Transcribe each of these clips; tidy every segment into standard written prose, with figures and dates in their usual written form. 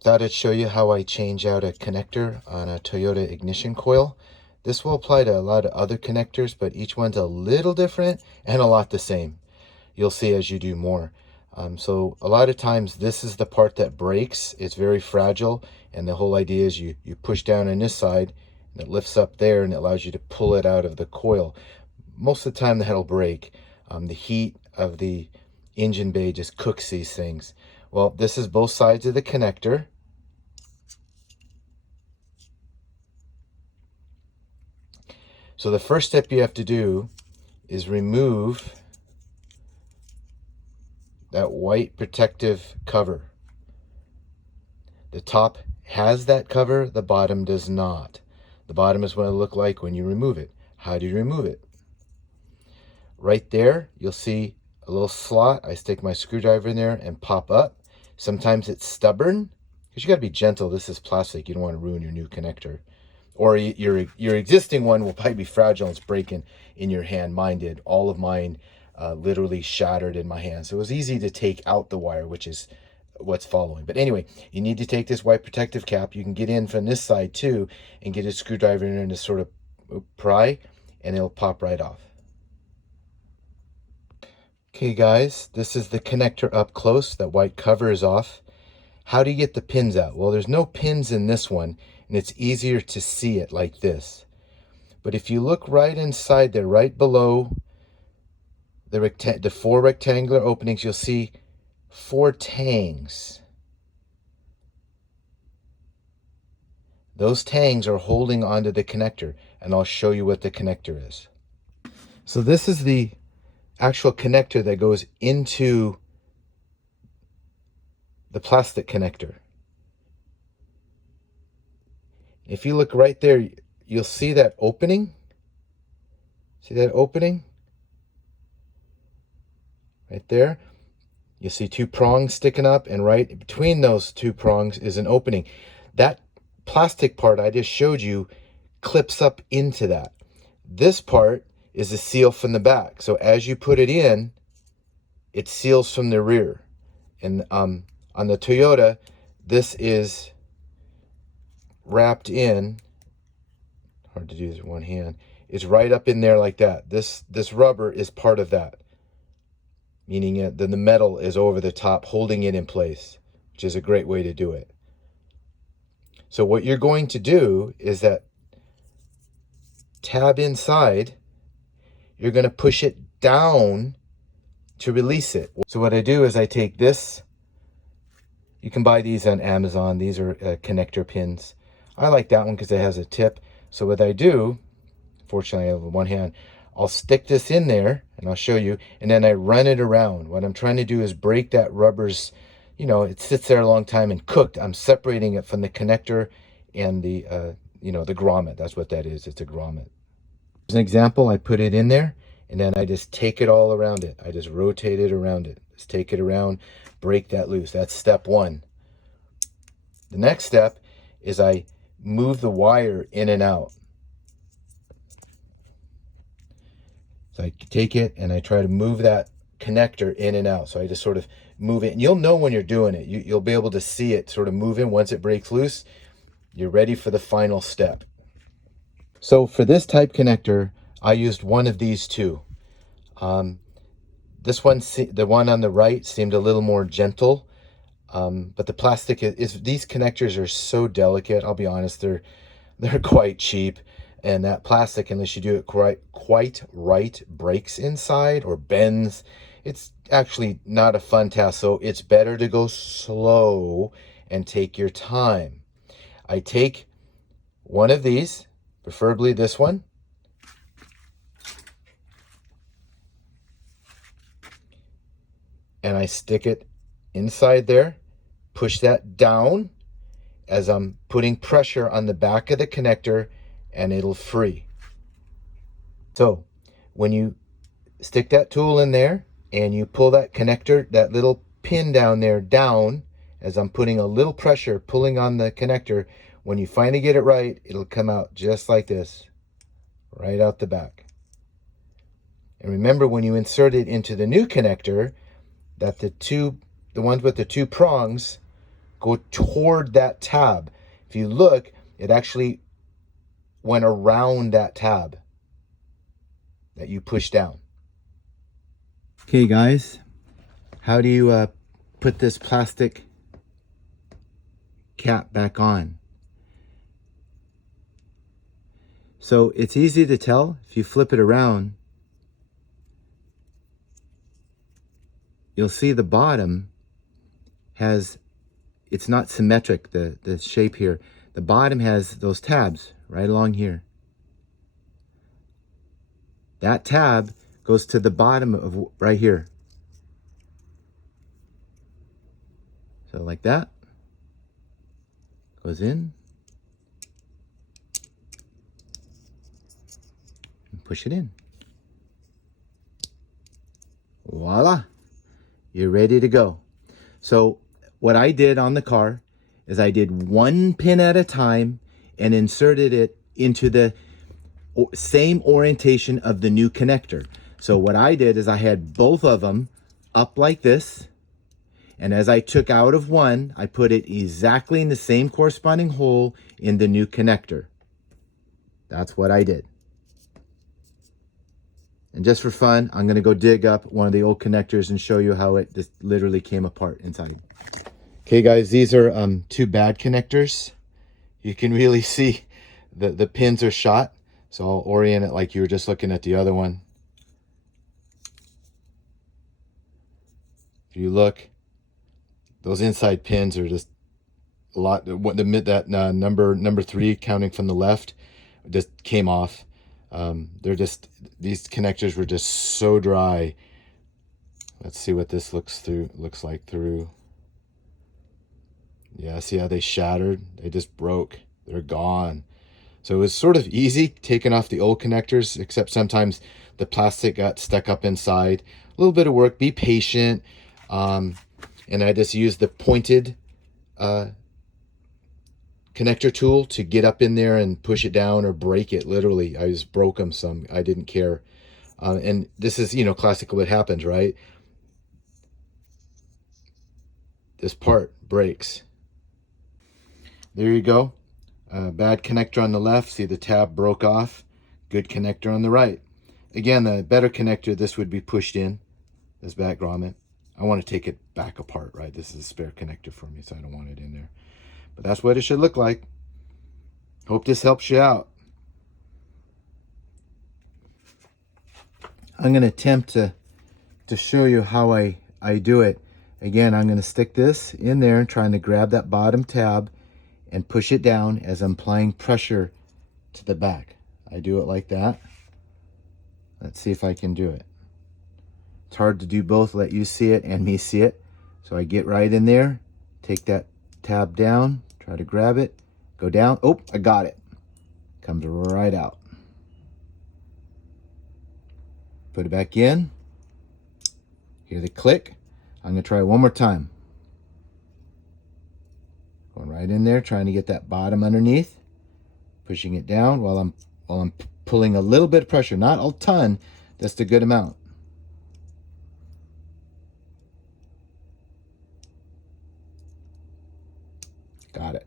Thought I'd show you how I change out a connector on a Toyota ignition coil. This will apply to a lot of other connectors, but each one's a little different and a lot the same. You'll see as you do more. So a lot of times this is the part that breaks. It's very fragile, and the whole idea is you push down on this side and it lifts up there and it allows you to pull it out of the coil. Most of the time that'll break. The heat of the engine bay just cooks these things. Well, this is both sides of the connector. So the first step you have to do is remove that white protective cover. The top has that cover, the bottom does not. The bottom is what it'll look like when you remove it. How do you remove it? Right there, you'll see a little slot. I stick my screwdriver in there and pop up. Sometimes it's stubborn, because you got to be gentle. This is plastic. You don't want to ruin your new connector. Or your existing one will probably be fragile and it's breaking in your hand. Mine did. All of mine literally shattered in my hand. So it was easy to take out the wire, which is what's following. But anyway, you need to take this white protective cap. You can get in from this side too and get a screwdriver in there and just sort of pry, and it'll pop right off. Okay guys, this is the connector up close. That white cover is off. How do you get the pins out? Well, there's no pins in this one, and it's easier to see it like this. But if you look right inside there, right below the four rectangular openings, you'll see 4 tangs. Those tangs are holding onto the connector, and I'll show you what the connector is. So this is the actual connector that goes into the plastic connector. If you look right there, you'll see that opening. See that opening? Right there. You see 2 prongs sticking up, and right between those 2 prongs is an opening. That plastic part I just showed you clips up into that. This part is a seal from the back. So as you put it in, it seals from the rear. And on the Toyota, this is wrapped in, hard to do with one hand, it's right up in there like that. This rubber is part of that, meaning that the metal is over the top holding it in place, which is a great way to do it. So what you're going to do is that tab inside, you're going to push it down to release it. So what I do is I take this. You can buy these on Amazon. These are connector pins. I like that one because it has a tip. So what I do, fortunately I have one hand, I'll stick this in there and I'll show you, and then I run it around. What I'm trying to do is break that rubber's, it sits there a long time and cooked. I'm separating it from the connector and the, the grommet. That's what that is. It's a grommet. As an example, I put it in there and then I just take it all around it. I just rotate it around it. Just take it around, break that loose. That's step 1. The next step is I move the wire in and out. So I take it and I try to move that connector in and out. So I just sort of move it, and you'll know when you're doing it. You'll be able to see it sort of moving. Once it breaks loose, you're ready for the final step. So for this type connector, I used one of these 2. This one, the one on the right, seemed a little more gentle, but the plastic is these connectors are so delicate. I'll be honest, they're quite cheap, and that plastic, unless you do it quite right, breaks inside or bends. It's actually not a fun task, so it's better to go slow and take your time. I take one of these, preferably this one, and I stick it inside there, push that down as I'm putting pressure on the back of the connector, and it'll free. So when you stick that tool in there and you pull that connector, that little pin down there down, as I'm putting a little pressure, pulling on the connector, when you finally get it right, it'll come out just like this, right out the back. And remember, when you insert it into the new connector, that the ones with the 2 prongs go toward that tab. If you look, it actually went around that tab that you push down. Okay guys, how do you put this plastic cap back on? So it's easy to tell. If you flip it around, you'll see the bottom has, it's not symmetric, the shape here. The bottom has those tabs right along here. That tab goes to the bottom of right here. So like that, goes in, and push it in. Voila, you're ready to go. So what I did on the car is I did one pin at a time and inserted it into the same orientation of the new connector. So what I did is I had both of them up like this, and as I took out of one, I put it exactly in the same corresponding hole in the new connector. That's what I did. And just for fun, I'm gonna go dig up one of the old connectors and show you how it just literally came apart inside. Okay guys, these are two bad connectors. You can really see the pins are shot. So I'll orient it like you were just looking at the other one. If you look, those inside pins are just a lot. That number 3, counting from the left, just came off. They're just, these connectors were just so dry. Let's see what this looks like through. Yeah, see how they shattered? They just broke. They're gone. So it was sort of easy taking off the old connectors, except sometimes the plastic got stuck up inside. A little bit of work. Be patient. And I just used the pointed connector tool to get up in there and push it down or break it. Literally, I just broke them some. I didn't care. And this is, you know, classical what happens, right? This part breaks. There you go. Bad connector on the left. See the tab broke off. Good connector on the right. Again, the better connector, this would be pushed in, this back grommet. I want to take it back apart, right? This is a spare connector for me, so I don't want it in there. But that's what it should look like. Hope this helps you out. I'm going to attempt to show you how I do it. Again, I'm going to stick this in there and trying to grab that bottom tab and push it down as I'm applying pressure to the back. I do it like that. Let's see if I can do it. It's hard to do both, let you see it and me see it. So I get right in there, take that tab down, try to grab it, go down. Oh, I got it. Comes right out. Put it back in. Hear the click. I'm gonna try it one more time. Going right in there, trying to get that bottom underneath, pushing it down while I'm pulling a little bit of pressure, not a ton, just a good amount. Got it.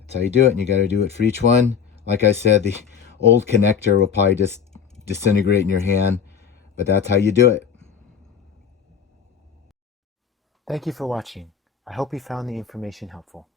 That's how you do it, and you got to do it for each one. Like I said, the old connector will probably just disintegrate in your hand, but that's how you do it. Thank you for watching. I hope you found the information helpful.